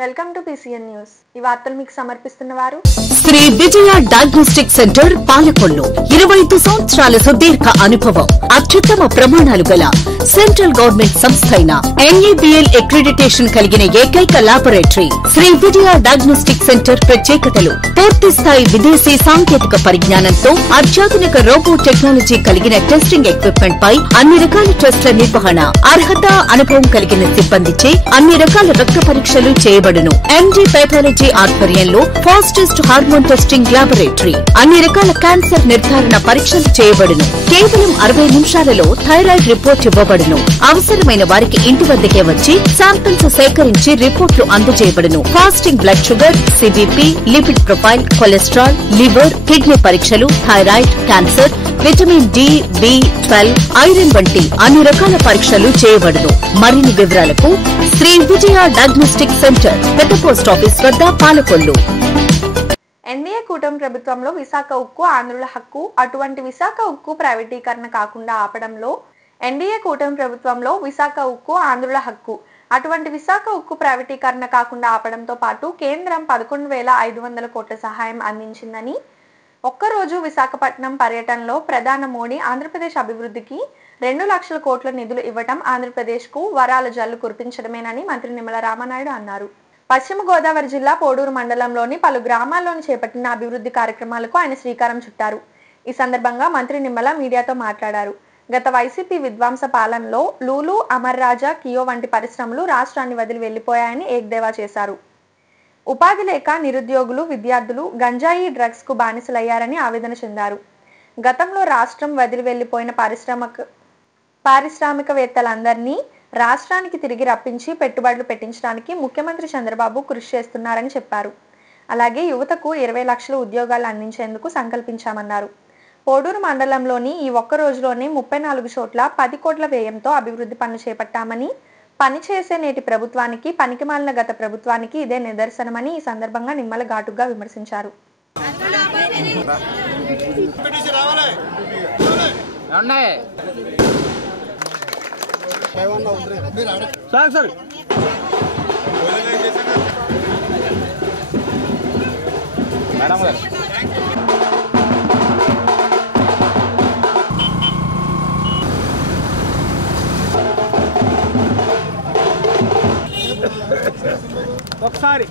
Welcome to PCN news. ఈ వార్తలు మీకు సమర్పిస్తున్నవారు శ్రీ విజయ డయాగ్నోస్టిక్ సెంటర్ పాలకొల్లు. 25 సంవత్సరాల సుదీర్ఘ అనుభవం, అత్యుత్తమ ప్రమాణాలు గల సెంట్రల్ గవర్నమెంట్ సంస్థ అయిన NABL అక్రిడిటేషన్ కలిగిన ఏకైక laboratory Shri Vijaya diagnostic centre ప్రత్యేకతలు పూర్తి స్థాయి విదేశీ సాంకేతిక పరిజ్ఞానంతో అత్యాధునిక రోబో టెక్నాలజీ కలిగిన టెస్టింగ్ ఎక్విప్మెంట్ పై అన్ని రకాల టెస్టుల నిర్వహణ, అర్హత, అనుభవం కలిగిన సిబ్బందిచే అన్ని రకాల రక్త పరీక్షలు చేయబడును. MD పెథాలజీ ఆధ్వర్యంలో ఫాస్టెస్ట్ హార్మోన్ టెస్టింగ్ లాబొరేటరీ, అన్ని రకాల క్యాన్సర్ నిర్ధారణ పరీక్షలు చేయబడును. కేవలం 60 నిమిషాలలో థైరాయిడ్ రిపోర్ట్ ఇవ్వబడును. అవసరమైన వారికి ఇంటి వద్దకే వచ్చి శాంపిల్స్ సేకరించి రిపోర్టులు అందజేయబడును. Fasting blood sugar, CBP, lipid profile, cholesterol, liver, kidney పరీక్షలు, thyroid, cancer, vitamin D, B12, iron వంటి అన్ని రకాల పరీక్షలు చేయబడును. మరిన్ని వివరాలకు శ్రీ విజయ డయాగ్నోస్టిక్ సెంటర్, పెద్ద పోస్ట్ ఆఫీస్ వద్ద, పాలకొల్లు. NDA కూటమి ప్రభుత్వంలో విశాఖ ఉక్కు ఆంధ్రుల హక్కు. అటువంటి విశాఖ ఉక్కు ప్రైవేటీకరణ కాకుండా ఆపడంలో NDA కూటమి ప్రభుత్వంలో విశాఖ ఉక్కు ఆంధ్రుల హక్కు. అటువంటి విశాఖ ఉక్కు ప్రైవేటీకరణ కాకుండా ఆపడంతో పాటు కేంద్రం 11,500 కోట్ల సహాయం అందించిందని, ఒక్కరోజు విశాఖపట్నం పర్యటనలో ప్రధాని మోడీ ఆంధ్రప్రదేశ్ అభివృద్ధికి 2 లక్షల కోట్ల నిధులు ఇవ్వటం ఆంధ్రప్రదేశ్కు వరాల జల్లు కురిపించడమేనని మంత్రి నిమ్మల రామనాయుడు అన్నారు. పశ్చిమ గోదావరి జిల్లా పోడూరు మండలంలోని పలు గ్రామాల్లోని చేపట్టిన అభివృద్ధి కార్యక్రమాలకు ఆయన శ్రీకారం చుట్టారు. ఈ సందర్భంగా మంత్రి నిమ్మల మీడియాతో మాట్లాడారు. గత వైసీపీ విధ్వంస పాలనలో లూలు, అమర్ రాజా, కియో వంటి పరిశ్రమలు రాష్ట్రాన్ని వదిలి వెళ్లిపోయాయని ఏక్దేవా చేశారు. ఉపాధి లేక నిరుద్యోగులు, విద్యార్థులు గంజాయి, డ్రగ్స్ కు బానిసలయ్యారని ఆవేదన చెందారు. గతంలో రాష్ట్రం వదిలి వెళ్లిపోయిన పారిశ్రామికవేత్తలందరినీ రాష్ట్రానికి తిరిగి రప్పించి పెట్టుబడులు పెట్టించడానికి ముఖ్యమంత్రి చంద్రబాబు కృషి చేస్తున్నారని చెప్పారు. అలాగే యువతకు 20 లక్షల ఉద్యోగాలు అందించేందుకు సంకల్పించామన్నారు. పోడూరు మండలంలోని ఈ ఒక్క రోజులోనే 34 చోట్ల 10 కోట్ల వ్యయంతో అభివృద్ధి పనులు చేపట్టామని, పనిచేసే నేటి ప్రభుత్వానికి పనికిమాలిన గత ప్రభుత్వానికి ఇదే నిదర్శనమని ఈ సందర్భంగా నిమ్మల ఘాటుగా విమర్శించారు. ఒకసారి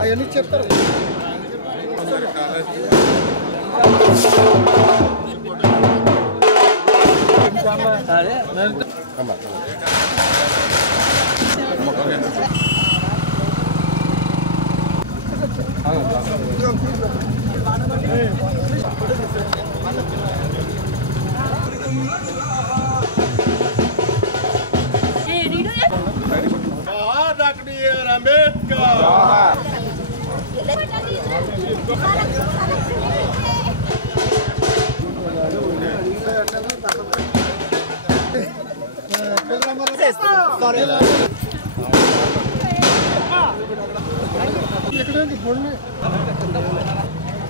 అవన్నీ చెప్తారు.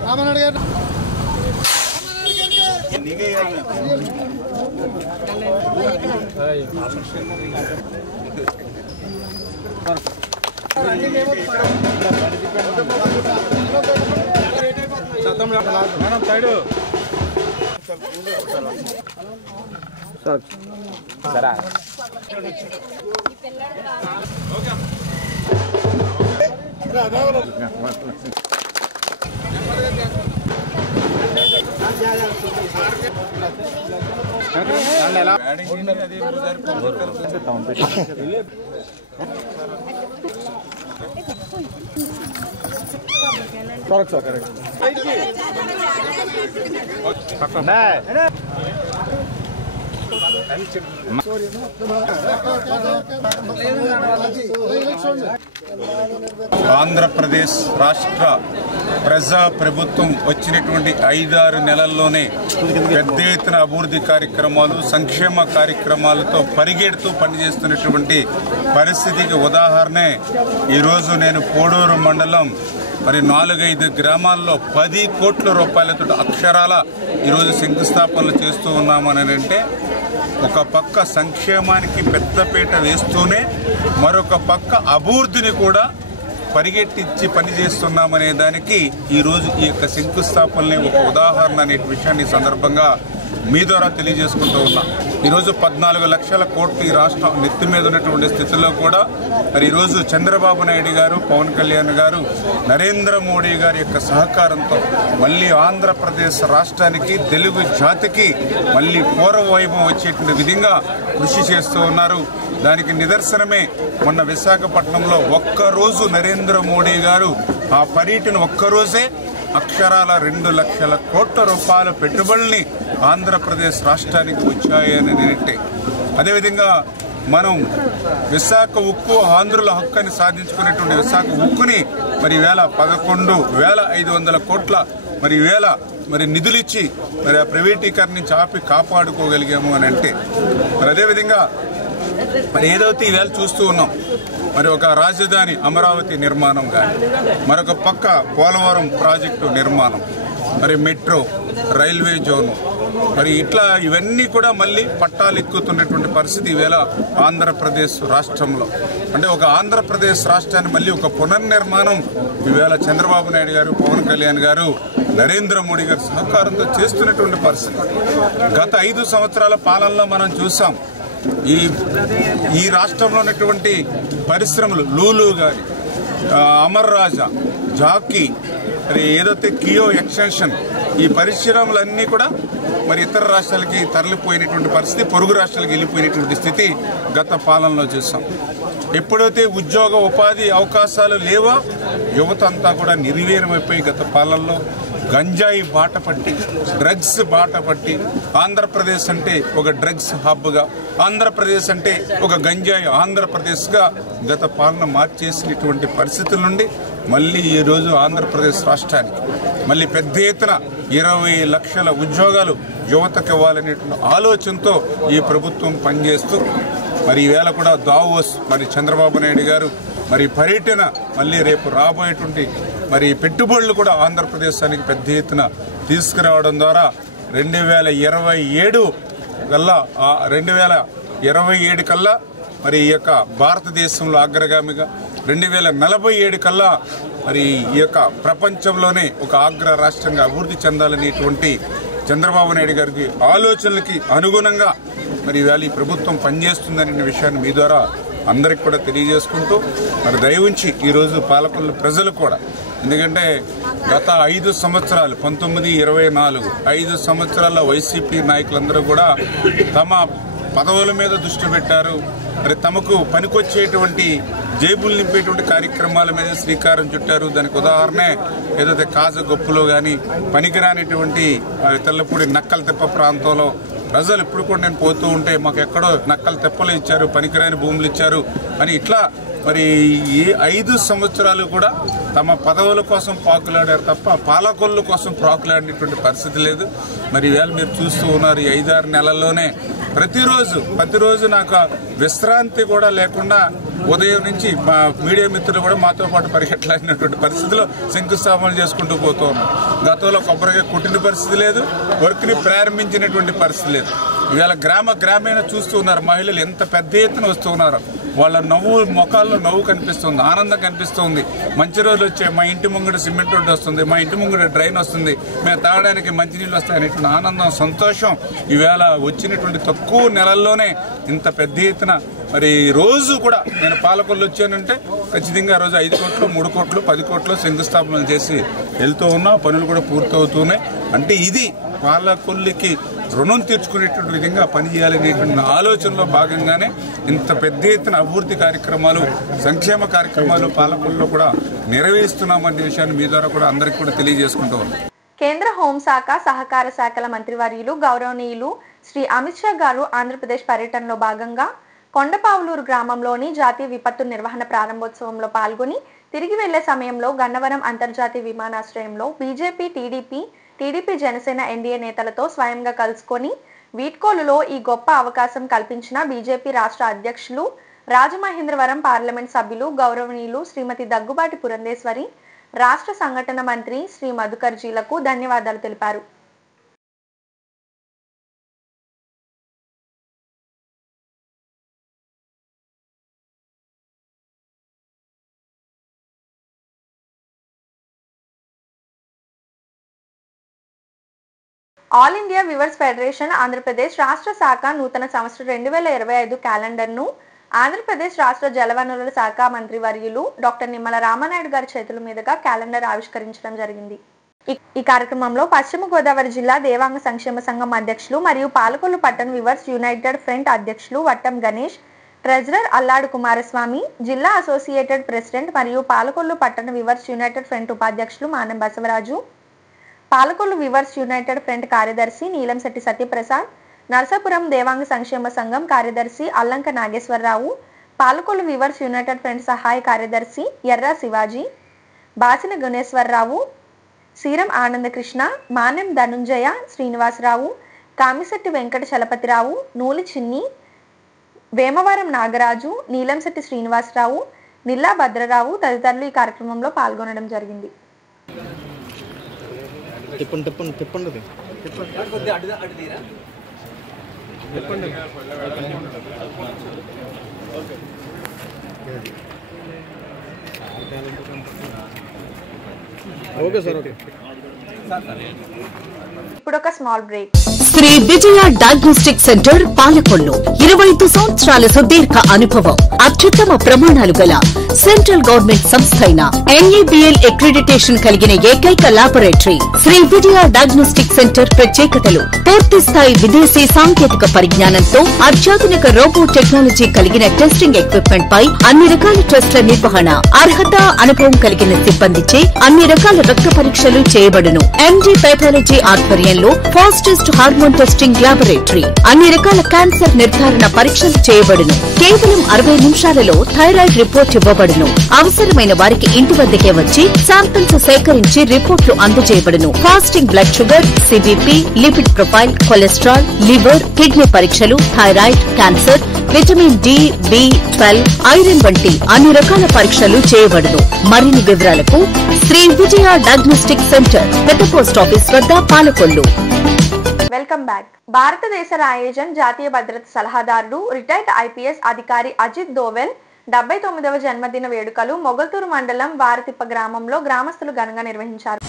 రామనాయుడు గారు సైడు సరే ఆంధ్రప్రదేశ్ రాష్ట్ర ప్రజా ప్రభుత్వం వచ్చినటువంటి 5-6 నెలల్లోనే పెద్ద ఎత్తున అభివృద్ధి కార్యక్రమాలు, సంక్షేమ కార్యక్రమాలతో పరిగెడుతూ పనిచేస్తున్నటువంటి పరిస్థితికి ఉదాహరణే ఈరోజు నేను కోడూరు మండలం 4-5 గ్రామాల్లో 10 కోట్ల రూపాయలతో అక్షరాల ఈరోజు శంకుస్థాపనలు చేస్తూ ఉన్నామని అంటే, ఒక పక్క సంక్షేమానికి పెద్దపీట వేస్తూనే మరొక పక్క అభివృద్ధిని కూడా పరిగెట్టించి పనిచేస్తున్నామనే దానికి ఈరోజు ఈ యొక్క శంకుస్థాపనలే ఒక ఉదాహరణ అనే విషయాన్ని సందర్భంగా మీ ద్వారా తెలియజేసుకుంటూ ఉన్నా. ఈరోజు 14 లక్షల కోట్లు ఈ రాష్ట్రం నెత్తి మీద ఉన్నటువంటి స్థితిలో కూడా మరి ఈరోజు చంద్రబాబు నాయుడు గారు, పవన్ కళ్యాణ్ గారు, నరేంద్ర మోడీ గారి యొక్క సహకారంతో మళ్ళీ ఆంధ్రప్రదేశ్ రాష్ట్రానికి, తెలుగు జాతికి మళ్ళీ పూర్వ వైభవం వచ్చేటువంటి విధంగా కృషి చేస్తూ ఉన్నారు. దానికి నిదర్శనమే మొన్న విశాఖపట్నంలో ఒక్కరోజు నరేంద్ర మోడీ గారు ఆ పర్యటన ఒక్కరోజే అక్షరాల 2 లక్షల కోట్ల రూపాయల పెట్టుబడుల్ని ఆంధ్రప్రదేశ్ రాష్ట్రానికి వచ్చాయని అంటే, అదేవిధంగా మనం విశాఖ ఉక్కు ఆంధ్రుల హక్కు అని సాధించుకునేటువంటి విశాఖ ఉక్కుని మరి వేల 11,500 కోట్ల మరి నిధులిచ్చి మరి ఆ ప్రైవేటీకరణ నుంచి ఆపి కాపాడుకోగలిగాము అని అంటే, మరి అదేవిధంగా మరి ఏదైతే ఈవేళ చూస్తూ ఉన్నాం, మరి ఒక రాజధాని అమరావతి నిర్మాణం కానీ, మరొక పక్క పోలవరం ప్రాజెక్టు నిర్మాణం, మరి మెట్రో, రైల్వే జోను, మరి ఇట్లా ఇవన్నీ కూడా మళ్ళీ పట్టాలు ఎక్కుతున్నటువంటి పరిస్థితి ఈవేళ ఆంధ్రప్రదేశ్ రాష్ట్రంలో. అంటే ఒక ఆంధ్రప్రదేశ్ రాష్ట్రాన్ని మళ్ళీ ఒక పునర్నిర్మాణం ఈవేళ చంద్రబాబు నాయుడు గారు, పవన్ కళ్యాణ్ గారు, నరేంద్ర మోడీ గారి సహకారంతో చేస్తున్నటువంటి పరిస్థితి. గత 5 సంవత్సరాల పాలనలో మనం చూసాం, ఈ రాష్ట్రంలో ఉన్నటువంటి పరిశ్రమలు లూలు గాని, అమర్ రాజా, జాకీ, మరి ఏదైతే కియో ఎక్స్టెన్షన్, ఈ పరిశ్రమలన్నీ కూడా మరి ఇతర రాష్ట్రాలకి తరలిపోయినటువంటి పరిస్థితి, పొరుగు రాష్ట్రాలకు వెళ్ళిపోయినటువంటి స్థితి గత పాలనలో చూసాం. ఎప్పుడైతే ఉద్యోగ ఉపాధి అవకాశాలు లేవో యువత అంతా కూడా నిర్వీర్యమైపోయి గత పాలనలో గంజాయి బాట పట్టి, డ్రగ్స్ బాట పట్టి, ఆంధ్రప్రదేశ్ అంటే ఒక డ్రగ్స్ హబ్గా, ఆంధ్రప్రదేశ్ అంటే ఒక గంజాయి ఆంధ్రప్రదేశ్గా గత పాలన మార్చేసినటువంటి పరిస్థితుల నుండి మళ్ళీ ఈరోజు ఆంధ్రప్రదేశ్ రాష్ట్రానికి మళ్ళీ పెద్ద ఎత్తున 20 లక్షల ఉద్యోగాలు యువతకు ఇవ్వాలనేటువంటి ఆలోచనతో ఈ ప్రభుత్వం పనిచేస్తూ మరి ఈవేళ కూడా దావోస్ మరి చంద్రబాబు నాయుడు గారు మరి పర్యటన మళ్ళీ రేపు రాబోయేటువంటి మరి పెట్టుబడులు కూడా ఆంధ్రప్రదేశానికి పెద్ద ఎత్తున తీసుకురావడం ద్వారా 2027 కల్లా మరి ఈ యొక్క భారతదేశంలో అగ్రగామిగా, 2047 కల్లా మరి ఈ యొక్క ప్రపంచంలోనే ఒక అగ్ర రాష్ట్రంగా అభివృద్ధి చెందాలనేటువంటి చంద్రబాబు నాయుడు గారికి ఆలోచనలకి అనుగుణంగా మరి ఇవాళ ఈ ప్రభుత్వం పనిచేస్తుందనే విషయాన్ని మీ ద్వారా అందరికి కూడా తెలియజేసుకుంటూ మరి దయవుంచి ఈరోజు పాలకులు ప్రజలు కూడా, ఎందుకంటే గత 5 సంవత్సరాలు 19-24 5 సంవత్సరాల వైసీపీ నాయకులందరూ కూడా తమ పదవుల మీద దృష్టి పెట్టారు. మరి తమకు పనికొచ్చేటువంటి జేబులు నింపేటువంటి కార్యక్రమాల మీద శ్రీకారం చుట్టారు. దానికి ఉదాహరణే ఏదైతే కాజగొప్పులో కానీ పనికిరానిటువంటి తెల్లపూడి నక్కల తెప్ప ప్రాంతంలో ప్రజలు ఇప్పుడు కూడా నేను పోతూ ఉంటే మాకు ఎక్కడో నక్కల తెప్పలు ఇచ్చారు, పనికిరాని భూములు ఇచ్చారు అని ఇట్లా మరి ఈ 5 సంవత్సరాలు కూడా తమ పదవుల కోసం పాకులాడారు తప్ప పాలకొల్లు కోసం పాకులాడినటువంటి పరిస్థితి లేదు. మరి ఈవేళ మీరు చూస్తూ ఉన్నారు, ఈ 5-6 నెలల్లోనే ప్రతిరోజు నాకు విశ్రాంతి కూడా లేకుండా ఉదయం నుంచి మా మీడియా మిత్రులు కూడా మాతో పాటు పరిగెట్టలేనటువంటి పరిస్థితిలో శంకుస్థాపన చేసుకుంటూ పోతూ ఉన్నాం. గతంలో కొబ్బరిగా కుట్టిన పరిస్థితి లేదు, వర్క్ని ప్రారంభించినటువంటి పరిస్థితి లేదు. ఇవాళ గ్రామీణ చూస్తూ ఉన్నారు, మహిళలు ఎంత పెద్ద ఎత్తున వస్తూ ఉన్నారు. వాళ్ళ ముఖాల్లో నవ్వు కనిపిస్తుంది, ఆనందం కనిపిస్తుంది. మంచి రోజులు వచ్చాయి, మా ఇంటి ముంగడ సిమెంట్ రోడ్డు వస్తుంది, మా ఇంటి ముంగడ డ్రైన్ వస్తుంది, మేము తాగడానికి మంచినీళ్ళు వస్తాయి అనేటువంటి ఆనందం, సంతోషం ఈవేళ వచ్చినటువంటి తక్కువ నెలల్లోనే ఇంత పెద్ద ఎత్తున మరి రోజు కూడా నేను పాలకొల్లు వచ్చానంటే ఖచ్చితంగా ఆ రోజు 5 కోట్లు, 3 కోట్లు, 10 కోట్లు శంకుస్థాపనలు చేసి వెళ్తూ ఉన్నా, పనులు కూడా పూర్తవుతున్నాయి. అంటే ఇది పాలకొల్లుకి రుణం తీర్చుకునేటువంటి విధంగా పనిచేయాలనేటువంటి ఆలోచనలో భాగంగానే ఇంత పెద్ద ఎత్తున అభివృద్ధి కార్యక్రమాలు, సంక్షేమ కార్యక్రమాలు పాలకొల్లులో కూడా నెరవేరుస్తున్నామనే విషయాన్ని మీ ద్వారా కూడా అందరికీ కూడా తెలియజేసుకుంటూ ఉన్నాం. కేంద్ర హోంశాఖ, సహకార శాఖల మంత్రివర్యులు గౌరవనీయులు శ్రీ అమిత్ షా గారు ఆంధ్రప్రదేశ్ పర్యటనలో భాగంగా కొండపావులూరు గ్రామంలోని జాతీయ విపత్తు నిర్వహణ ప్రారంభోత్సవంలో పాల్గొని తిరిగి వెళ్లే సమయంలో గన్నవరం అంతర్జాతీయ విమానాశ్రయంలో బీజేపీ, టీడీపీ జనసేన ఎన్డీఏ నేతలతో స్వయంగా కలుసుకొని వీడ్కోలులో ఈ గొప్ప అవకాశం కల్పించిన బీజేపీ రాష్ట్ర అధ్యక్షులు, రాజమహేంద్రవరం పార్లమెంట్ సభ్యులు గౌరవనీయులు శ్రీమతి దగ్గుబాటి పురంధేశ్వరి, రాష్ట్ర సంఘటన మంత్రి శ్రీ మధుకర్జీలకు ధన్యవాదాలు తెలిపారు. All India viewers federation Andhra Pradesh రాష్ట్ర శాఖ నూతన సంవత్సరం 2025 క్యాలెండర్ను ఆంధ్రప్రదేశ్ రాష్ట్ర జలవనరుల శాఖ మంత్రి వర్యులు డాక్టర్ నిమ్మల రామానాయుడు గారి చేతుల మీదుగా క్యాలెండర్ ఆవిష్కరించడం జరిగింది. ఈ కార్యక్రమంలో పశ్చిమ గోదావరి జిల్లా దేవాంగ సంక్షేమ సంఘం అధ్యక్షులు మరియు పాలకొల్లు పట్టణ వివర్స్ యునైటెడ్ ఫ్రంట్ అధ్యక్షులు వట్టం గణేష్, ట్రెజరర్ అల్లాడు కుమారస్వామి, జిల్లా అసోసియేటెడ్ ప్రెసిడెంట్ మరియు పాలకొల్లు పట్టణ వివర్స్ యునైటెడ్ ఫ్రంట్ ఉపాధ్యక్షులు Manam Basavaraju, Palakollu weavers united front కార్యదర్శి నీలంశెట్టి సత్యప్రసాద్, నరసాపురం దేవాంగ సంక్షేమ సంఘం కార్యదర్శి Allanka Nageswararao, Palakollu weavers united front సహాయ కార్యదర్శి ఎర్రా శివాజీ, బాసిన గుణేశ్వరరావు, సీరం ఆనందకృష్ణ, మానెం ధనుంజయ శ్రీనివాసరావు, కామిశెట్టి వెంకట చలపతిరావు, నూలి చిన్ని, వేమవరం నాగరాజు, నీలంశెట్టి శ్రీనివాసరావు, నిల్లా భద్రరావు తదితరులు ఈ కార్యక్రమంలో పాల్గొనడం జరిగింది. Okay sir, okay. ఇప్పుడు ఒక small break. Shri Vijaya diagnostic centre Palakollu 25 సంవత్సరాల సుదీర్ఘ అనుభవం, అత్యుత్తమ ప్రమాణాలు గల సెంట్రల్ గవర్నమెంట్ సంస్థ అయిన ఎన్ఏబిఎల్ అక్రిడిటేషన్ కలిగిన ఏకైక laboratory Shri Vijaya diagnostic centre ప్రత్యేకతలు పూర్తి స్థాయి విదేశీ సాంకేతిక పరిజ్ఞానంతో అత్యాధునిక రోబో టెక్నాలజీ కలిగిన టెస్టింగ్ ఎక్విప్మెంట్ పై అన్ని రకాల టెస్టుల నిర్వహణ, అర్హత, అనుభవం కలిగిన సిబ్బందిచే అన్ని రకాల రక్త పరీక్షలు చేయబడును. ఎండి పైథాలజీ ఆధ్వర్యంలో ఫాస్టెస్ట్ హార్మోన్ టెస్టింగ్ లాబొరేటరీ, అన్ని రకాల క్యాన్సర్ నిర్ధారణ పరీక్షలు చేయబడును. కేవలం 60 నిమిషాలలో థైరాయిడ్ రిపోర్ట్ ఇవ్వబడును. అవసరమైన వారికి ఇంటి వద్దకే వచ్చి శాంపిల్స్ సేకరించి రిపోర్ట్లు అందజేయబడును. Fasting blood sugar, CBP, lipid profile, cholesterol, liver, kidney పరీక్షలు, థైరాయిడ్, క్యాన్సర్, విటమిన్ డి, బి12, ఐరన్ వంటి అన్ని రకాల పరీక్షలు చేయబడును. మరిన్ని వివరాలకు శ్రీ విజయ డయాగ్నోస్టిక్ సెంటర్, పెద్ద పోస్ట్ ఆఫీస్ వద్ద, పాలకొల్లు. Welcome back. భారతదేశ రాయేజన్ జాతీయ భద్రత సలహాదారుడు రిటైర్డ్ ఐపీఎస్ అధికారి అజిత్ దోవెల్ 79వ జన్మదిన వేడుకలు మొగల్తూరు మండలం వారతిప్ప గ్రామంలో గ్రామస్తులు ఘనంగా నిర్వహించారు.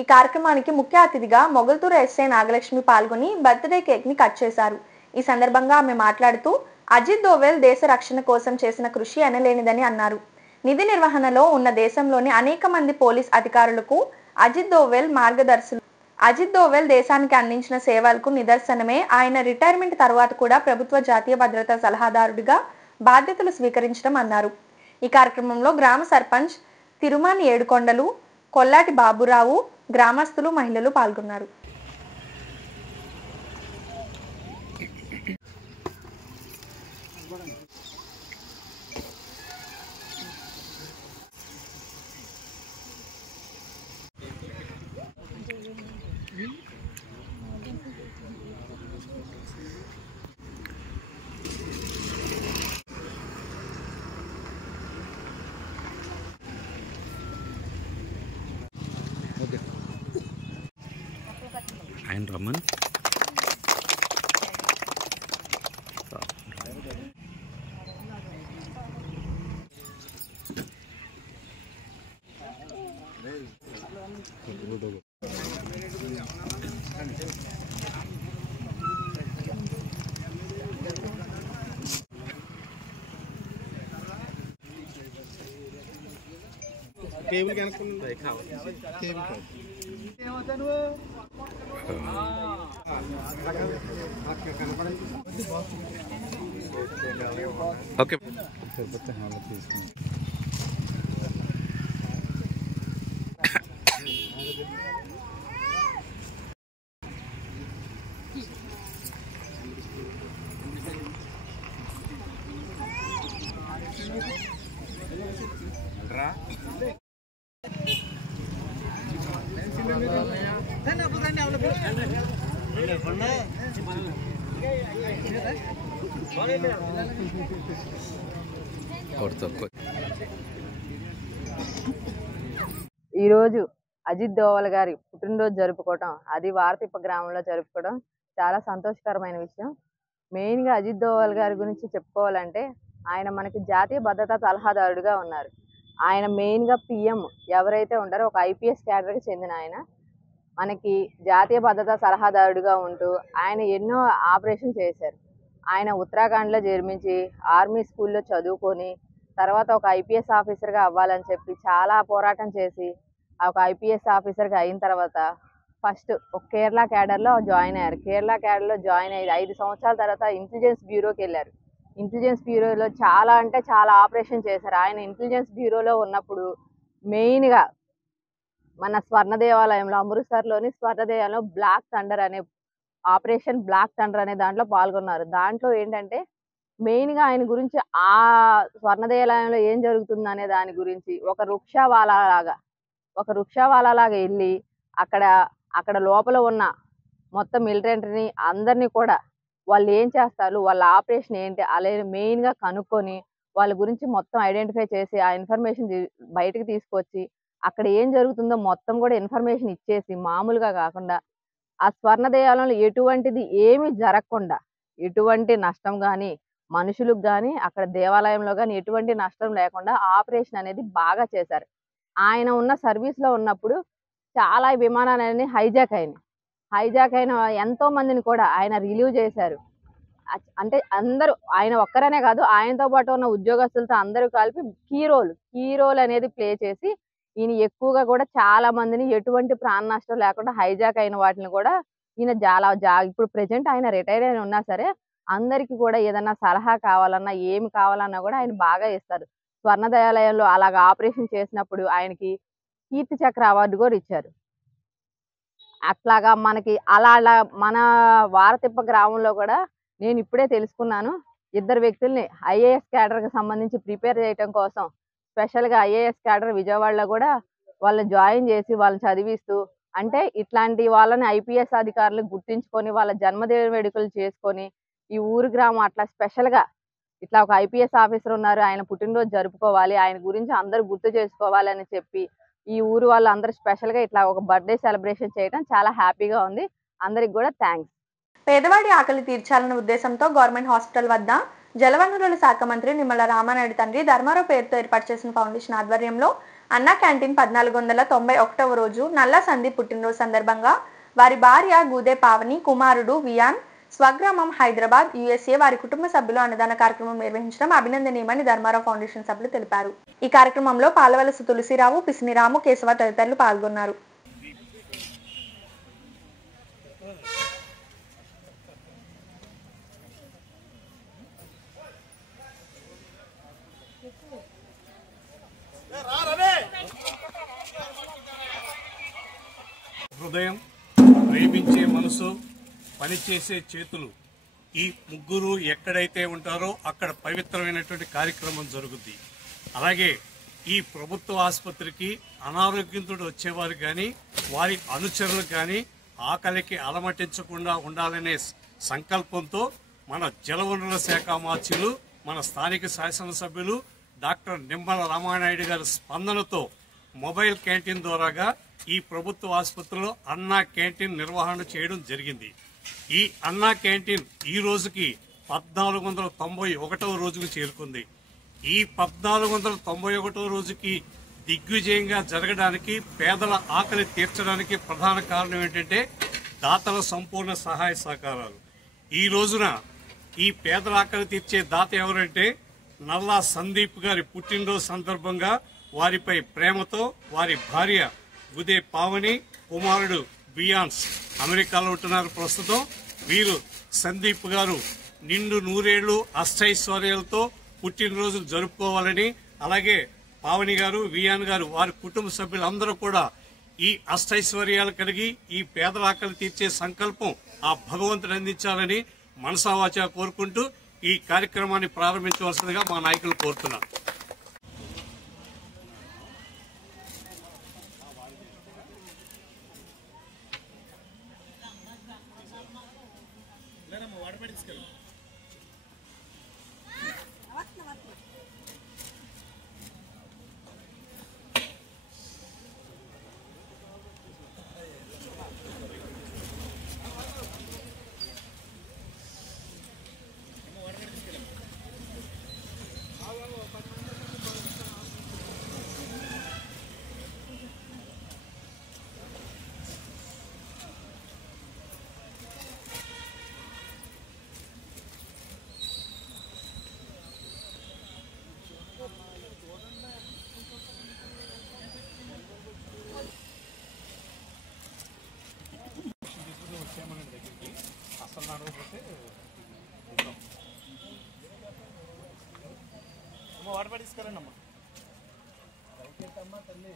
ఈ కార్యక్రమానికి ముఖ్య అతిథిగా మొగల్తూరు ఎస్ఐ నాగలక్ష్మి పాల్గొని బర్త్డే కేక్ ని కట్ చేశారు. ఈ సందర్భంగా ఆమె మాట్లాడుతూ అజిత్ దోవెల్ దేశ రక్షణ కోసం చేసిన కృషి ఎనలేనిదని అన్నారు. నిధి నిర్వహణలో ఉన్న దేశంలోని అనేక మంది పోలీస్ అధికారులకు అజిత్ దోవెల్ మార్గదర్శులు. అజిత్ దోవెల్ దేశానికి అందించిన సేవలకు నిదర్శనమే ఆయన రిటైర్మెంట్ తర్వాత కూడా ప్రభుత్వ జాతీయ భద్రతా సలహాదారుడిగా బాధ్యతలు స్వీకరించడం అన్నారు. ఈ కార్యక్రమంలో గ్రామ సర్పంచ్ తిరుమాని ఏడుకొండలు, కొల్లాటి బాబురావు, గ్రామస్తులు, మహిళలు పాల్గొన్నారు. ఆయన రమ్మని కేబుల్ కనుక్కుంది. ఓకే ఈరోజు అజిత్ దోవల్ గారి పుట్టినరోజు జరుపుకోవటం, అది వారతిప్ప గ్రామంలో జరుపుకోవడం చాలా సంతోషకరమైన విషయం. మెయిన్గా అజిత్ దోవల్ గారి గురించి చెప్పుకోవాలంటే ఆయన మనకి జాతీయ భద్రతా సలహాదారుడిగా ఉన్నారు. ఆయన మెయిన్గా పిఎం ఎవరైతే ఉంటారో ఒక ఐపీఎస్ క్యాడర్కి చెందిన ఆయన మనకి జాతీయ భద్రతా సలహాదారుడిగా ఉంటూ ఆయన ఎన్నో ఆపరేషన్ చేశారు. ఆయన ఉత్తరాఖండ్లో జన్మించి ఆర్మీ స్కూల్లో చదువుకొని తర్వాత ఒక ఐపీఎస్ ఆఫీసర్గా అవ్వాలని చెప్పి చాలా పోరాటం చేసి ఒక ఐపీఎస్ ఆఫీసర్గా అయిన తర్వాత ఫస్ట్ ఒక కేరళ క్యాడర్లో జాయిన్ అయ్యారు. కేరళ క్యాడర్లో జాయిన్ అయ్యి 5 సంవత్సరాల తర్వాత ఇంటెలిజెన్స్ బ్యూరోకి వెళ్ళారు. ఇంటెలిజెన్స్ బ్యూరోలో చాలా అంటే చాలా ఆపరేషన్ చేశారు. ఆయన ఇంటెలిజెన్స్ బ్యూరోలో ఉన్నప్పుడు మెయిన్గా మన స్వర్ణ దేవాలయంలో, అమృత్సర్లోని స్వర్ణ దేవాలయంలో బ్లాక్ థండర్ అనే ఆపరేషన్ బ్లాక్ థండర్ అనే దాంట్లో పాల్గొన్నారు. దాంట్లో ఏంటంటే మెయిన్గా ఆయన గురించి ఆ స్వర్ణ దేవాలయంలో ఏం జరుగుతుంది అనే దాని గురించి ఒక రుక్షావాలాగా వెళ్ళి అక్కడ లోపల ఉన్న మొత్తం మిలిటెంట్ని అందరినీ కూడా వాళ్ళు ఏం చేస్తారు, వాళ్ళ ఆపరేషన్ ఏంటి అలాగే మెయిన్గా కనుక్కొని వాళ్ళ గురించి మొత్తం ఐడెంటిఫై చేసి ఆ ఇన్ఫర్మేషన్ బయటకు తీసుకొచ్చి అక్కడ ఏం జరుగుతుందో మొత్తం కూడా ఇన్ఫర్మేషన్ ఇచ్చేసి మామూలుగా కాకుండా ఆ స్వర్ణ దేవాలయంలో ఎటువంటిది ఏమీ జరగకుండా, ఎటువంటి నష్టం కానీ మనుషులకు కానీ అక్కడ దేవాలయంలో కానీ ఎటువంటి నష్టం లేకుండా ఆపరేషన్ అనేది బాగా చేశారు. ఆయన ఉన్న సర్వీస్లో ఉన్నప్పుడు చాలా విమానాలన్నీ హైజాక్ అయిన ఎంతో మందిని కూడా ఆయన రిలీవ్ చేశారు. అంటే అందరూ, ఆయన ఒక్కరనే కాదు, ఆయనతో పాటు ఉన్న ఉద్యోగస్తులతో అందరూ కలిపి కీ రోల్ అనేది ప్లే చేసి ఈయన ఎక్కువగా కూడా చాలా మందిని ఎటువంటి ప్రాణ నష్టం లేకుండా హైజాక్ అయిన వాటిని కూడా ఈయన ఇప్పుడు ప్రెజెంట్ ఆయన రిటైర్ అయిన ఉన్నా సరే అందరికీ కూడా ఏదన్నా సలహా కావాలన్నా ఏమి కావాలన్నా కూడా ఆయన బాగా ఇస్తారు. స్వర్ణ దేవాలయంలో అలాగ ఆపరేషన్ చేసినప్పుడు ఆయనకి కీర్తి చక్ర అవార్డు కూడా ఇచ్చారు. అట్లాగా మనకి అలా మన వారతిప్ప గ్రామంలో కూడా నేను ఇప్పుడే తెలుసుకున్నాను, 2 వ్యక్తుల్ని ఐఏఎస్ క్యాడర్కి సంబంధించి ప్రిపేర్ చేయడం కోసం స్పెషల్గా ఐఏఎస్ క్యాడర్ విజయవాడలో కూడా వాళ్ళని జాయిన్ చేసి వాళ్ళని చదివిస్తూ, అంటే ఇట్లాంటి వాళ్ళని ఐపీఎస్ అధికారులు గుర్తించుకొని వాళ్ళ జన్మదిన వేడుకలు చేసుకొని ఈ ఊరు గ్రామం అట్లా స్పెషల్గా ఇట్లా ఒక ఐపీఎస్ ఆఫీసర్ ఉన్నారు, ఆయన పుట్టినరోజు జరుపుకోవాలి, ఆయన గురించి అందరూ గుర్తు చేసుకోవాలి అని చెప్పి ఈ ఊరు వాళ్ళు అందరూ స్పెషల్గా ఇట్లా ఒక బర్త్డే సెలబ్రేషన్ చేయడం చాలా హ్యాపీగా ఉంది. అందరికి కూడా థ్యాంక్స్. పేదవాడి ఆకలి తీర్చాలనే ఉద్దేశంతో గవర్నమెంట్ హాస్పిటల్ వద్ద జలవనరుల శాఖ మంత్రి నిమ్మల రామానాయుడు తండ్రి ధర్మారావు పేరుతో ఏర్పాటు చేసిన ఫౌండేషన్ ఆధ్వర్యంలో అన్నా క్యాంటీన్ 1491వ రోజు నల్ల సందీప్ పుట్టినరోజు సందర్భంగా వారి భార్య గూదే పావని, కుమారుడు వియాన్ స్వగ్రామం హైదరాబాద్ USA వారి కుటుంబ సభ్యులు అన్నదాన కార్యక్రమం నిర్వహించడం అభినందనీయమని ధర్మారావు ఫౌండేషన్ సభ్యులు తెలిపారు. ఈ కార్యక్రమంలో పాలవలస తులసిరావు, పిసినిరాము, కేశవ తదితరులు పాల్గొన్నారు. హృదయం, ప్రేమించే మనసు, పనిచేసే చేతులు, ఈ ముగ్గురు ఎక్కడైతే ఉంటారో అక్కడ పవిత్రమైనటువంటి కార్యక్రమం జరుగుద్ది. అలాగే ఈ ప్రభుత్వ ఆసుపత్రికి అనారోగ్యంతో వచ్చేవారు కానీ వారి అనుచరులు కానీ ఆకలికి అలమటించకుండా ఉండాలనే సంకల్పంతో మన జలవనరుల శాఖ మార్చులు, మన స్థానిక శాసనసభ్యులు డాక్టర్ నిమ్మల రామానాయుడు గారి స్పందనతో మొబైల్ క్యాంటీన్ ద్వారాగా ఈ ప్రభుత్వ ఆసుపత్రిలో అన్నా క్యాంటీన్ నిర్వహణ చేయడం జరిగింది. ఈ అన్నా క్యాంటీన్ ఈ రోజుకి 1491వ రోజుకు చేరుకుంది. ఈ 1491వ రోజుకి దిగ్విజయంగా జరగడానికి, పేదల ఆకలి తీర్చడానికి ప్రధాన కారణం ఏంటంటే దాతల సంపూర్ణ సహాయ సహకారాలు. ఈ రోజున ఈ పేదల ఆకలి తీర్చే దాత ఎవరంటే నల్లా సందీప్ గారి పుట్టినరోజు సందర్భంగా వారిపై ప్రేమతో వారి భార్య గుదే పావని, కుమారుడు బియాన్స్ అమెరికాలో ఉంటున్నారు ప్రస్తుతం. వీరు సందీప్ గారు నిండు 100 ఏళ్లు అష్టైశ్వర్యాలతో పుట్టినరోజులు జరుపుకోవాలని, అలాగే పావని గారు, వియాన్ గారు, వారి కుటుంబ సభ్యులందరూ కూడా ఈ అష్టైశ్వర్యాలు కలిగి ఈ పేదల ఆకలి తీర్చే సంకల్పం ఆ భగవంతుడు అందించాలని మనసావాచా కోరుకుంటూ ఈ కార్యక్రమాన్ని ప్రారంభించవలసిందిగా మా నాయకులు కోరుతున్నారు. వాటర్ తీసుకురండి అమ్మా. తల్లి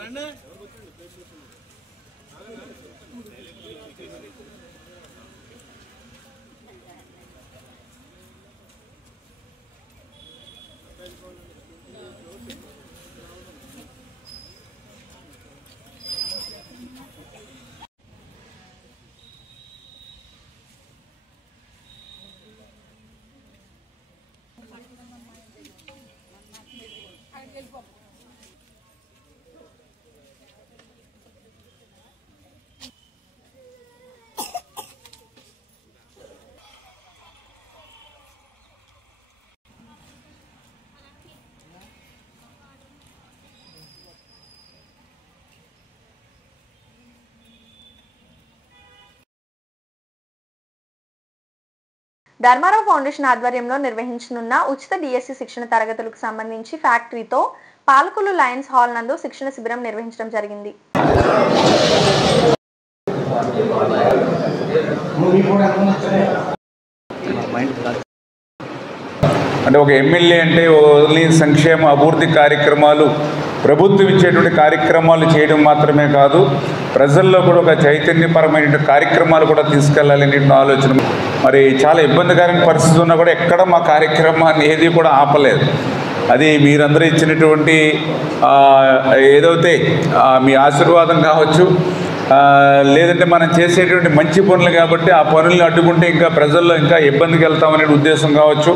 రండి. ధర్మారావు ఫౌండేషన్ ఆధ్వర్యంలో నిర్వహించనున్న ఉచిత డిఎస్సి శిక్షణ తరగతులకు సంబంధించి ఫ్యాక్టరీతో పాలకొల్లు లయన్స్ హాల్ నందు శిక్షణ శిబిరం నిర్వహించడం జరిగింది. అంటే ఒక ఎమ్మెల్యే అంటే ఓన్లీ సంక్షేమ అభివృద్ధి కార్యక్రమాలు ప్రభుత్వం ఇచ్చేటువంటి కార్యక్రమాలు చేయడం మాత్రమే కాదు, ప్రజల్లో కూడా ఒక చైతన్యపరమైన కార్యక్రమాలు కూడా తీసుకెళ్లాలనే ఆలోచన. మరి చాలా ఇబ్బందికరమైన పరిస్థితి ఉన్నా కూడా ఎక్కడ మా కార్యక్రమాన్ని ఏది కూడా ఆపలేదు. అది మీరందరూ ఇచ్చినటువంటి ఏదైతే మీ ఆశీర్వాదం కావచ్చు, లేదంటే మనం చేసేటువంటి మంచి పనులు కాబట్టి ఆ పనులను అడ్డుకుంటే ఇంకా ప్రజల్లో ఇంకా ఇబ్బందికి వెళ్తామనే ఉద్దేశం కావచ్చు.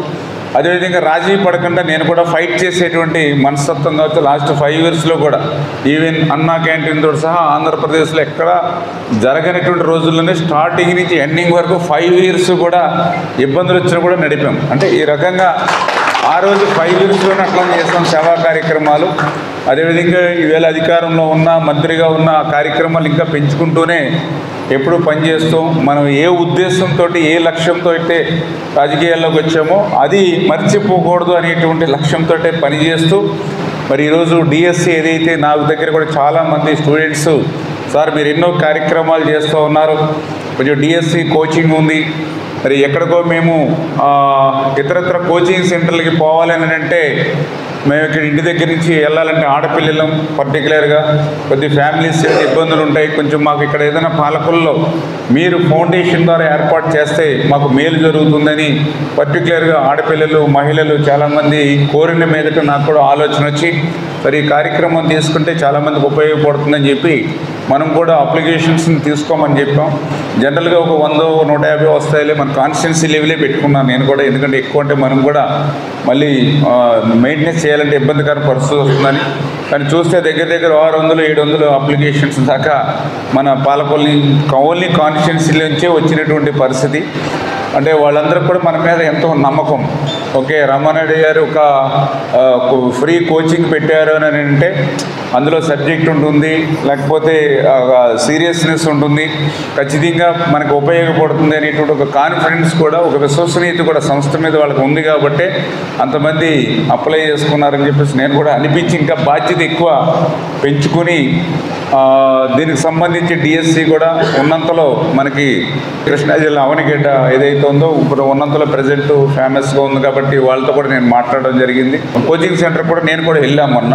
అదేవిధంగా రాజీ పడకుండా నేను కూడా ఫైట్ చేసేటువంటి మనస్తత్వం కావచ్చు. లాస్ట్ 5 yearsలో కూడా ఈవెన్ అన్నా క్యాంటీన్తో సహా ఆంధ్రప్రదేశ్లో ఎక్కడ జరగనటువంటి రోజుల్లోనే స్టార్టింగ్ నుంచి ఎండింగ్ వరకు 5 years కూడా ఇబ్బందులు వచ్చినా కూడా నడిపాం. అంటే ఈ రకంగా ఆ రోజు 5 yearsలోనే అట్లా చేస్తాం సేవా కార్యక్రమాలు. అదేవిధంగా ఈవేళ అధికారంలో ఉన్న మంత్రిగా ఉన్న కార్యక్రమాలు ఇంకా పెంచుకుంటూనే ఎప్పుడు పనిచేస్తూ మనం ఏ ఉద్దేశంతో ఏ లక్ష్యంతో అయితే రాజకీయాల్లోకి వచ్చామో అది మర్చిపోకూడదు అనేటువంటి లక్ష్యంతో పనిచేస్తూ మరి ఈరోజు డిఎస్సి ఏదైతే నాకు దగ్గర కూడా చాలామంది స్టూడెంట్స్ సార్ మీరు ఎన్నో కార్యక్రమాలు చేస్తూ ఉన్నారు, కొంచెం డిఎస్సి కోచింగ్ ఉంది, మరి ఎక్కడికో మేము ఇతరత్ర కోచింగ్ సెంటర్లకి పోవాలని అంటే మేము ఇక్కడ ఇంటి దగ్గర నుంచి వెళ్ళాలంటే ఆడపిల్లలం పర్టికులర్గా కొద్ది ఫ్యామిలీస్ ఇబ్బందులు ఉంటాయి, కొంచెం మాకు ఇక్కడ ఏదైనా పాలకొల్లో మీరు ఫౌండేషన్ ద్వారా ఏర్పాటు చేస్తే మాకు మేలు జరుగుతుందని పర్టికులర్గా ఆడపిల్లలు మహిళలు చాలామంది కోరిన మీదట నాకు కూడా ఆలోచన వచ్చి మరి ఈ కార్యక్రమం తీసుకుంటే చాలామందికి ఉపయోగపడుతుందని చెప్పి మనం కూడా అప్లికేషన్స్ని తీసుకోమని చెప్పాం. జనరల్గా ఒక 100-150 వస్తాయిలే, మన కాన్స్టిట్యున్సీ లెవెలే పెట్టుకున్నాను నేను కూడా, ఎందుకంటే ఎక్కువ అంటే మనం కూడా మళ్ళీ మెయింటెనెన్స్ చేయాలంటే ఇబ్బందికర పరిస్థితి వస్తుందని. కానీ చూస్తే దగ్గర దగ్గర 600-700 అప్లికేషన్స్ దాకా మన పాలకొల్లు ఓన్లీ కాన్స్టిట్యున్సీ నుంచే వచ్చినటువంటి పరిస్థితి. అంటే వాళ్ళందరూ కూడా మన మీద ఎంతో నమ్మకం. ఓకే రామారెడ్డి గారు ఒక ఫ్రీ కోచింగ్ పెట్టారు అని అంటే అందులో సబ్జెక్ట్ ఉంటుంది, లేకపోతే సీరియస్నెస్ ఉంటుంది, ఖచ్చితంగా మనకు ఉపయోగపడుతుంది అనేటువంటి ఒక కాన్ఫిడెన్స్ కూడా ఒక విశ్వసనీయత కూడా సంస్థ మీద వాళ్ళకి ఉంది కాబట్టి అంతమంది అప్లై చేసుకున్నారని చెప్పేసి నేను కూడా అనిపించి ఇంకా బాధ్యత ఎక్కువ పెంచుకొని దీనికి సంబంధించి డిఎస్సి కూడా ఉన్నంతలో మనకి కృష్ణా జిల్లా అవనిగడ్డ ఏదైతే ఏదైతే ఉందో ఇప్పుడు ఉన్నంతలో ప్రజెంట్ ఫేమస్గా ఉంది కాబట్టి వాళ్ళతో కూడా నేను మాట్లాడడం జరిగింది. కోచింగ్ సెంటర్ కూడా నేను కూడా వెళ్ళాను మొన్న.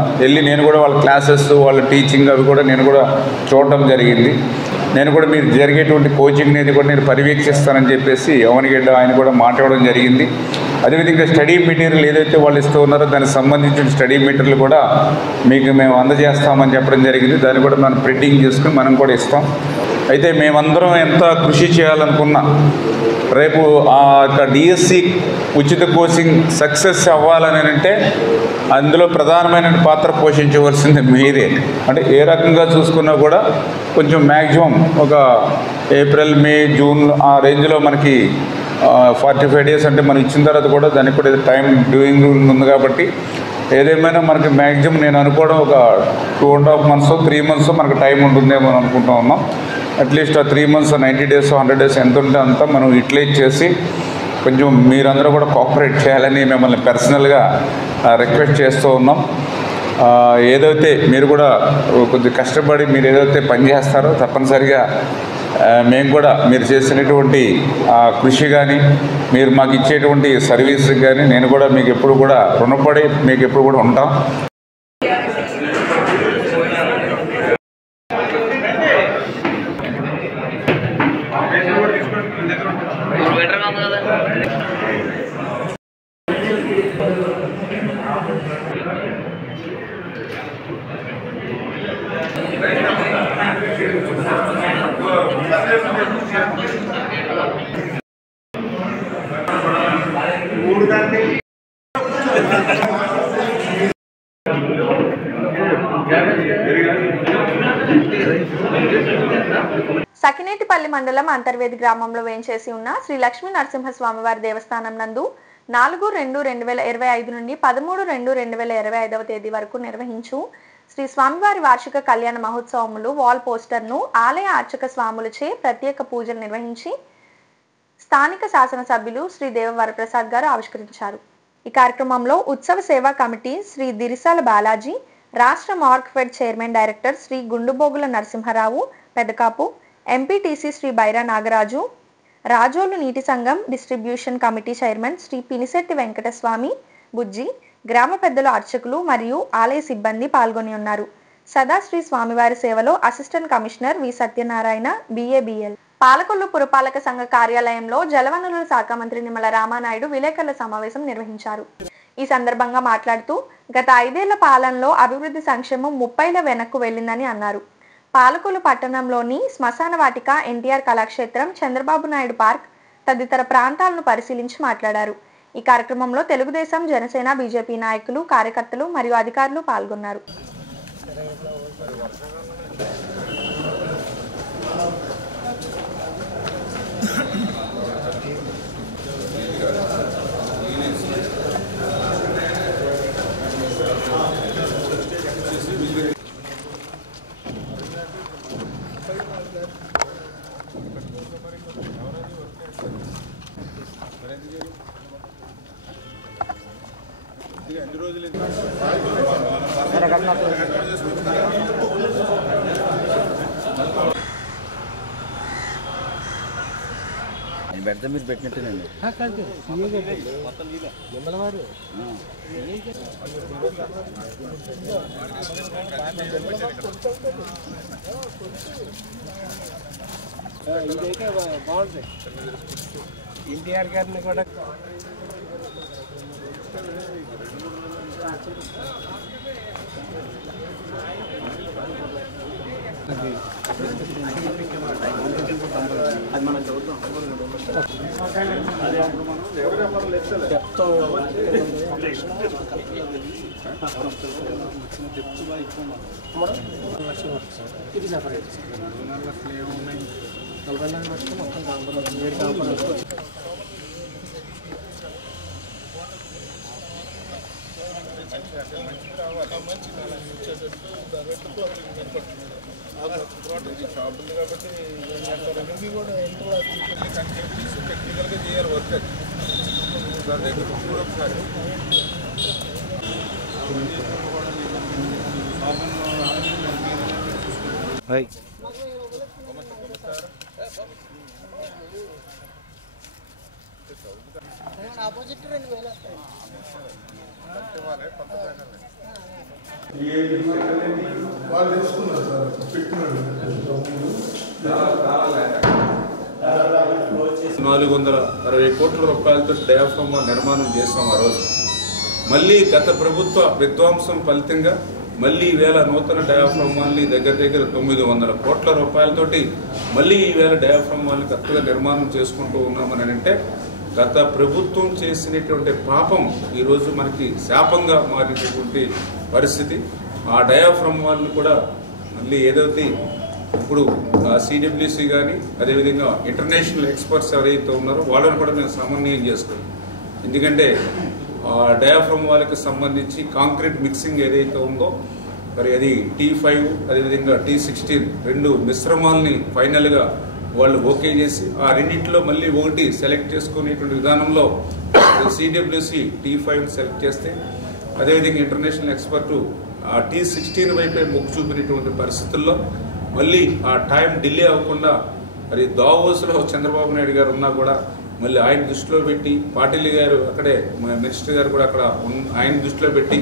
నేను కూడా వాళ్ళ క్లాసెస్, వాళ్ళ టీచింగ్ అవి కూడా నేను కూడా చూడడం జరిగింది. నేను కూడా మీరు జరిగేటువంటి కోచింగ్ అనేది కూడా నేను పర్యవేక్షిస్తానని చెప్పేసి అవనిగడ్డ ఆయన కూడా మాట్లాడడం జరిగింది. అదేవిధంగా స్టడీ మెటీరియల్ ఏదైతే వాళ్ళు ఇస్తూ ఉన్నారో దానికి సంబంధించిన స్టడీ మెటీరియల్ కూడా మీకు మేము అందజేస్తామని చెప్పడం జరిగింది. దాన్ని కూడా మనం ప్రింటింగ్ చేసుకుని మనం కూడా ఇస్తాం. అయితే మేమందరం ఎంత కృషి చేయాలనుకున్నా రేపు ఆ యొక్క డిఎస్సి ఉచిత కోచింగ్ సక్సెస్ అవ్వాలని అంటే అందులో ప్రధానమైన పాత్ర పోషించవలసింది మీరే. అంటే ఏ రకంగా చూసుకున్నా కూడా కొంచెం మ్యాక్సిమం ఒక ఏప్రిల్, మే, జూన్ ఆ రేంజ్లో మనకి 45 డేస్ అంటే మనం ఇచ్చిన తర్వాత కూడా దానికి కూడా టైం డ్యూయింగ్ ఉంది కాబట్టి ఏదేమైనా మనకి మ్యాక్సిమం నేను అనుకోవడం ఒక 2.5 months 3 months మనకు టైం ఉంటుందేమో అని అనుకుంటూ ఉన్నాం. అట్లీస్ట్ ఆ 3 months 90 days 100 days ఎంత ఉంటే అంతా మనం యూటిలైజ్ చేసి కొంచెం మీరందరూ కూడా కోఆపరేట్ చేయాలని మిమ్మల్ని పర్సనల్గా రిక్వెస్ట్ చేస్తూ ఉన్నాం. ఏదైతే మీరు కూడా కొద్దిగా కష్టపడి మీరు ఏదైతే పనిచేస్తారో తప్పనిసరిగా మేము కూడా మీరు చేసినటువంటి కృషి కానీ మీరు మాకు ఇచ్చేటువంటి సర్వీస్కి కానీ నేను కూడా మీకు ఎప్పుడు కూడా రుణపడి మీకు ఎప్పుడు కూడా ఉంటాం. సకినేటిపల్లి మండలం అంతర్వేది గ్రామంలో వేంచేసి ఉన్న శ్రీ లక్ష్మీ నరసింహస్వామివారి దేవస్థానం నందు 4/2/2025 నుండి 13/2/2025 తేదీ వరకు నిర్వహించు శ్రీ స్వామివారి వార్షిక కళ్యాణ మహోత్సవములు వాల్ పోస్టర్ను ఆలయ అర్చక స్వాములచే ప్రత్యేక పూజలు నిర్వహించి స్థానిక శాసనసభ్యులు శ్రీ దేవ వరప్రసాద్ గారు ఆవిష్కరించారు. ఈ కార్యక్రమంలో ఉత్సవ సేవా కమిటీ శ్రీ దిరిసాల బాలాజీ, రాష్ట్ర Markfed chairman director Shri Gundubogula Narasimharao Pedakapu, MPTC Shri Baira Nagaraju, Razole నీటి సంఘం distribution committee chairman Shri Pinisetti Venkataswamy Bujji, గ్రామ పెద్దలు, అర్చకులు మరియు ఆలయ సిబ్బంది పాల్గొని ఉన్నారు. సదా శ్రీ స్వామివారి సేవలో అసిస్టెంట్ కమిషనర్ వి సత్యనారాయణ BABL. పాలకొల్లు పురపాలక సంఘ కార్యాలయంలో జలవనరుల శాఖ మంత్రి నిమ్మల రామానాయుడు విలేకరుల సమావేశం నిర్వహించారు. ఈ సందర్భంగా మాట్లాడుతూ గత 5 ఏళ్ల పాలనలో అభివృద్ధి సంక్షేమం 30ల వెనక్కు వెళ్లిందని అన్నారు. పాలకొల్లు పట్టణంలోని శ్మశాన వాటిక, NTR కళాక్షేత్రం, చంద్రబాబు నాయుడు పార్క్ తదితర ప్రాంతాలను పరిశీలించి మాట్లాడారు. ఈ కార్యక్రమంలో తెలుగుదేశం, జనసేన, బీజేపీ నాయకులు, కార్యకర్తలు మరియు అధికారులు పాల్గొన్నారు. పెడితే మీరు పెట్టినట్టేనండి. ఇదైతే బాగుంది. NTR గారిని కూడా అది మనం చదువుతాం. ఇది సెపరేట్ 4 లక్షలు ఏమున్నాయి, 44 లక్షలు మొత్తం కాంపౌండ్ 7 కాంపౌండ్. షాపులు కాబట్టి కూడా టెక్నికల్గా చేయాలి వర్క్. ఒకసారి ₹460 కోట్ల డయాఫ్రమ్ నిర్మాణం చేస్తాం ఆ రోజు. మళ్ళీ గత ప్రభుత్వ విధ్వంసం ఫలితంగా మళ్ళీ ఈవేళ నూతన డయాఫ్రమ్ వాల్ని దగ్గర 900 కోట్ల రూపాయలతోటి మళ్ళీ ఈవేళ డయాఫ్రమ్ వాల్ని కరెక్ట్గా నిర్మాణం చేసుకుంటూ ఉన్నామని అంటే గత ప్రభుత్వం చేసినటువంటి పాపం ఈరోజు మనకి శాపంగా మారినటువంటి పరిస్థితి. ఆ డయాఫ్రమ్ వాల్ని కూడా మళ్ళీ ఏదైతే ఇప్పుడు సిడబ్ల్యూసి కానీ అదేవిధంగా ఇంటర్నేషనల్ ఎక్స్పర్ట్స్ ఎవరైతే ఉన్నారో వాళ్ళని కూడా మేము సమన్వయం చేస్తాం. ఎందుకంటే డయాఫ్రమ్ వాళ్ళకి సంబంధించి కాంక్రీట్ మిక్సింగ్ ఏదైతే ఉందో మరి అది T5 అదేవిధంగా T16 2 మిశ్రమాలని ఫైనల్గా వాళ్ళు ఓకే చేసి ఆ రెండింటిలో మళ్ళీ ఒకటి సెలెక్ట్ చేసుకునేటువంటి విధానంలో సిడబ్ల్యూసి T5 సెలెక్ట్ చేస్తే అదేవిధంగా ఇంటర్నేషనల్ ఎక్స్పర్టు ఆ T16 వైపే మొగ్గు చూపినటువంటి పరిస్థితుల్లో మళ్ళీ ఆ టైం డిలే అవ్వకుండా మరి దావోస్లో చంద్రబాబు నాయుడు గారు ఉన్నా కూడా మళ్ళీ ఆయన దృష్టిలో పెట్టి పాటిల్ గారు అక్కడే మినిస్టర్ గారు కూడా అక్కడ ఆయన దృష్టిలో పెట్టి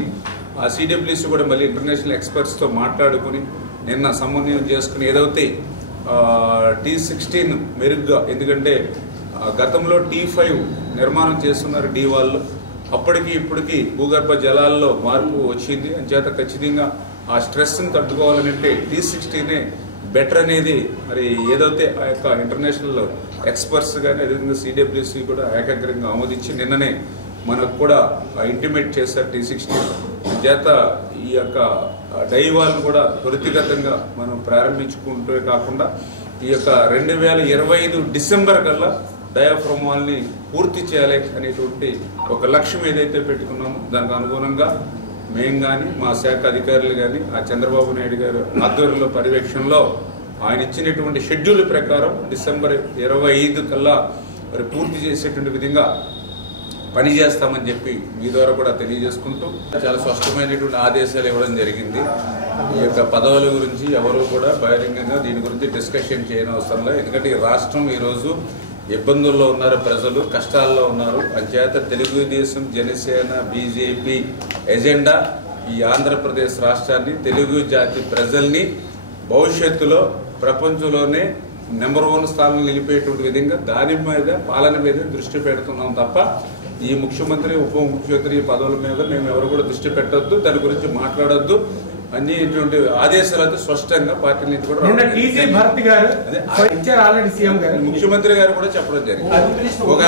ఆ సిడబ్ల్యూసి కూడా మళ్ళీ ఇంటర్నేషనల్ ఎక్స్పర్ట్స్తో మాట్లాడుకుని నిన్న సమన్వయం చేసుకుని ఏదైతే T16 మెరుగ్గా, ఎందుకంటే గతంలో T5 నిర్మాణం చేస్తున్నారు డి వాళ్ళు, అప్పటికి ఇప్పటికి భూగర్భ జలాల్లో మార్పు వచ్చింది. అంచేత ఖచ్చితంగా ఆ స్ట్రెస్ని తట్టుకోవాలంటే T16 బెటర్ అనేది మరి ఏదైతే ఆ యొక్క ఇంటర్నేషనల్ ఎక్స్పర్ట్స్ కానీ అదేవిధంగా సిడబ్ల్యూసి కూడా ఏకాగ్రంగా ఆమోదించి నిన్ననే మనకు కూడా ఇంటిమేట్ చేశారు T16. చేత ఈ యొక్క డైవాల్ని కూడా త్వరితగతంగా మనం ప్రారంభించుకుంటే కాకుండా ఈ యొక్క 2025 డిసెంబర్ కల్లా డయాఫ్రమ్ వాల్ని పూర్తి చేయాలి అనేటువంటి ఒక లక్ష్యం ఏదైతే పెట్టుకున్నామో దానికి అనుగుణంగా మేము కానీ మా శాఖ అధికారులు కానీ ఆ చంద్రబాబు నాయుడు గారు ఆధ్వర్యంలో పర్యవేక్షణలో ఆయన ఇచ్చినటువంటి షెడ్యూల్ ప్రకారం డిసెంబర్ 25 కల్లా మరి పూర్తి చేసేటువంటి విధంగా పనిచేస్తామని చెప్పి మీ ద్వారా కూడా తెలియజేసుకుంటూ చాలా స్పష్టమైనటువంటి ఆదేశాలు ఇవ్వడం జరిగింది. ఈ యొక్క పదవుల గురించి ఎవరు కూడా బహిరంగంగా దీని గురించి డిస్కషన్ చేయని అవసరం లేదు. ఎందుకంటే ఈ రాష్ట్రం ఈరోజు ఇబ్బందుల్లో ఉన్నారు, ప్రజలు కష్టాల్లో ఉన్నారు. అంచేత తెలుగుదేశం, జనసేన, బీజేపీ ఎజెండా ఈ ఆంధ్రప్రదేశ్ రాష్ట్రాన్ని, తెలుగు జాతి ప్రజల్ని భవిష్యత్తులో ప్రపంచంలోనే నెంబర్ 1 స్థానంలో నిలిపేటువంటి విధంగా దాని మీద పాలన మీద దృష్టి పెడుతున్నాం తప్ప ఈ ముఖ్యమంత్రి, ఉప ముఖ్యమంత్రి పదవుల మీద మేము ఎవరు కూడా దృష్టి పెట్టొద్దు, దాని గురించి మాట్లాడొద్దు అనేటువంటి ఆదేశాలు అయితే స్పష్టంగా పార్టీ నుంచి కూడా ముఖ్యమంత్రి గారు కూడా చెప్పడం జరిగింది. ఒక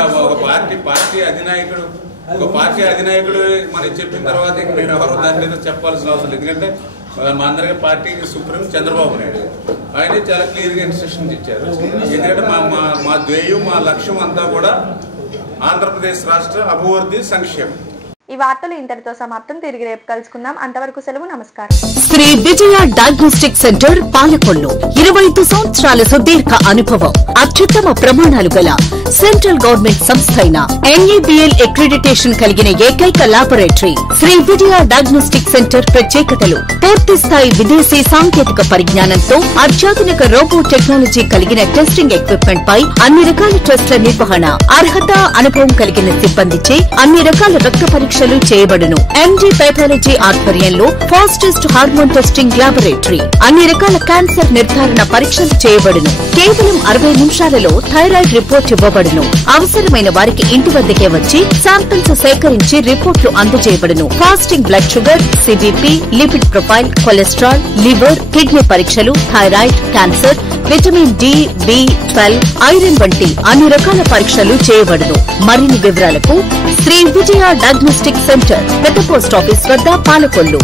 పార్టీ అధినాయకుడు మనకి చెప్పిన తర్వాత మేము ఎవరు దాని మీద చెప్పాల్సిన అవసరం లేదు. ఎందుకంటే మా అందరికీ పార్టీకి సుప్రీం చంద్రబాబు నాయుడు ఆయన చాలా క్లియర్గా ఇన్స్ట్రక్షన్స్ ఇచ్చారు. ఎందుకంటే మా ధ్యేయం, మా లక్ష్యం అంతా కూడా ఆంధ్రప్రదేశ్ రాష్ట్ర అభివృద్ధి, సంక్షేమం. ఈ వార్తలు ఇంతటితో సమాప్తం. తిరిగి రేపు కలుసుకుందాం. అంతవరకు సెలవు. నమస్కారం. శ్రీ విజయ డయాగ్నోస్టిక్ సెంటర్ పాలకొల్లు 25 సంవత్సరాల సుదీర్ఘ అనుభవం, అత్యుత్తమ ప్రమాణాలు గల సెంట్రల్ గవర్నమెంట్ సంస్థ అయిన NABL అక్రిడిటేషన్ కలిగిన ఏకైక laboratory Shri Vijaya diagnostic centre ప్రత్యేకతలు: పూర్తి స్థాయి విదేశీ సాంకేతిక పరిజ్ఞానంతో అత్యాధునిక రోబో టెక్నాలజీ కలిగిన టెస్టింగ్ ఎక్విప్మెంట్ పై అన్ని రకాల టెస్టుల నిర్వహణ, అర్హత, అనుభవం కలిగిన సిబ్బందిచే అన్ని రకాల రక్త పరీక్షలు చేయబడును. MD పైథాలజీ ఆధ్వర్యంలో ఫాస్టెస్ట్ హార్మోన్ టెస్టింగ్ లాబొరేటరీ, అన్ని రకాల క్యాన్సర్ నిర్ధారణ పరీక్షలు చేయబడును. కేవలం 60 నిమిషాలలో థైరాయిడ్ రిపోర్ట్ ఇవ్వబడును. అవసరమైన వారికి ఇంటి వద్దకే వచ్చి శాంపిల్స్ సేకరించి రిపోర్ట్లు అందజేయబడును. Fasting blood sugar, CBP, lipid profile, cholesterol, liver, kidney పరీక్షలు, thyroid, cancer, vitamin D, B12, iron వంటి అన్ని రకాల పరీక్షలు చేయబడును. మరిన్ని వివరాలకు శ్రీ విజయ డయాగ్నోస్టిక్ సెంటర్, పెద్ద పోస్ట్ ఆఫీస్ వద్ద, పాలకొల్లు.